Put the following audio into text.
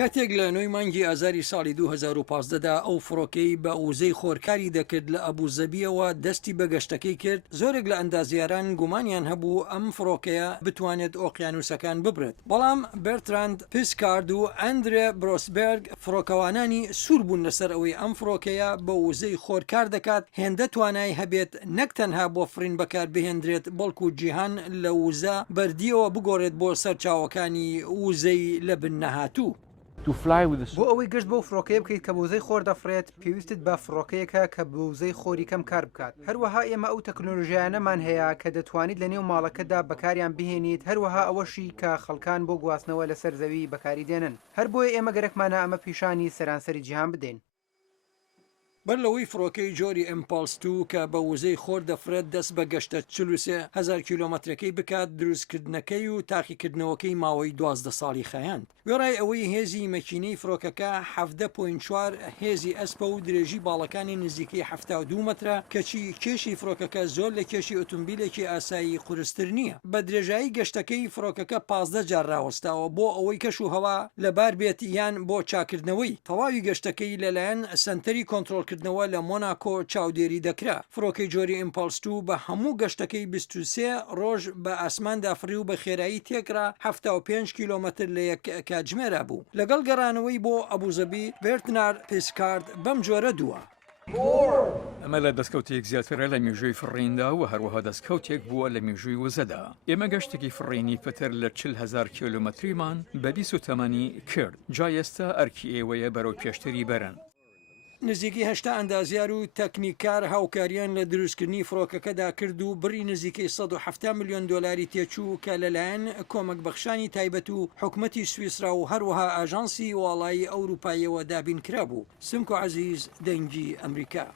کاتێک لە نۆی مانگی ئازاری ساڵی 2015دا ئەو فڕۆکەی بە وزەی خۆرکاری دەکرد لە ئەبوزەبیەوە دەستی بە گەشتەکەی کرد، زۆرێک لە ئەندازیاران گومانیان هەبوو ئەم فڕۆکەیە بتوانێت ئۆقیانوسەکان ببرێت. بەڵام بەرتراند پیسکارد و ئەندرێ برۆسبێرگ فڕۆکەوانانی سوور بوون لەسەر ئەوەی ئەم فڕۆکەیە بە وزەی خۆرکار دەکات هێندە توانای هەبێت نەک تەنها بۆ فرین بەکار بهێنرێت بەڵکو جیهان لە وزە بەردیەوە بگۆڕێت بۆ سەر چاوەکانی وزەی لە بن نەهاتوو. بۆ ئەوەی گشت بۆ فڕۆکەیە بکەیت کە بەوزەی خۆر دەفرێت پێویستت بە فڕۆکەیەکە کە بەوزەی خۆری کەم کار بکات. هەروەها ئێمە ئەو تەکنۆلۆژیانەمان هەیە کە دەتوانیت لە نێو ماڵەکەدا بەکاریان بهێنیت، هەروەها ئەوەشی کە خەڵکان بۆ گواستنەوە لەسەر زەوی بەکاری دێنن. هەر بۆیە ئێمە گەرەکمانە ئەمە پیشانی سەرانسەری جیهان بدەین. بەر لەوەی فڕۆکەی جۆری ئیمپاڵس 2 کە بە وزەی خۆر دەفرێت دەست بە گەشتە 43,000 کیلۆمەترەکەی بکات، دروستکردنەکەی و تاقیکردنەوەکەی ماوەی 12 ساڵی خەیاند. وێڕای ئەوەی هێزی مەکینەی فڕۆکەکە 17.4 هێزی ئەسپە و درێژی باڵەکانی نزیکەی 72 مترە، کەچی کێشی فڕۆکەکە زۆر لە کێشی ئۆتۆمبیلێکی ئاسایی قورستر نییە. بە درێژایی گەشتەکەی فڕۆکەکە 15 جار ڕاوەستاوە بۆ ئەوەی کەش و هەوا لەبار بێت یان بۆ چاکردنەوەی. تەواوی گەشتەکەی لەلایەن سنتەری کۆنتڕۆلکردنەوە لە مۆناکۆ چاودێری دەکرا. فڕۆکەی جۆری ئیمپاڵس 2 بە هەموو گەشتەکەی 23 ڕۆژ بە ئاسماندا فڕی و بە خێرایی تێکرا 75 کیلۆمەتر لە یەک کاتژمێرە بوو. لەگەڵ گەڕانەوەی بۆ ئەبوزەبی بێرتنار پیسکارد بەم جۆرە دووە. ئەمە لە دەستکەوتێک زیاترە لە مێژووی فڕیندا و هەروەها دەستکەوتێک بووە لە مێژووی وزەدا. ئێمە گەشتێکی فڕینی پتر لە 40,000 کیلۆمەتریمان بە 20 کرد. جا ئێستا ئەرکی ئێوەیە بەرەو پێشتری بەرن. نزیکی 8 ئەندازیار و تەکنیکار هاوکاریان لە دروستکردنی فڕۆکەکەدا کرد و بڕی نزیکەی 170 میلیۆن دۆلاری تێچوو کە لەلایەن کۆمەک بەخشانی تایبەت و حکومەتی سویسرا و هەروەها ئاژانسی وڵایی ئەوروپایەوە دابین کرا بوو. سمکۆ عەزیز، دەنگی ئەمریکا.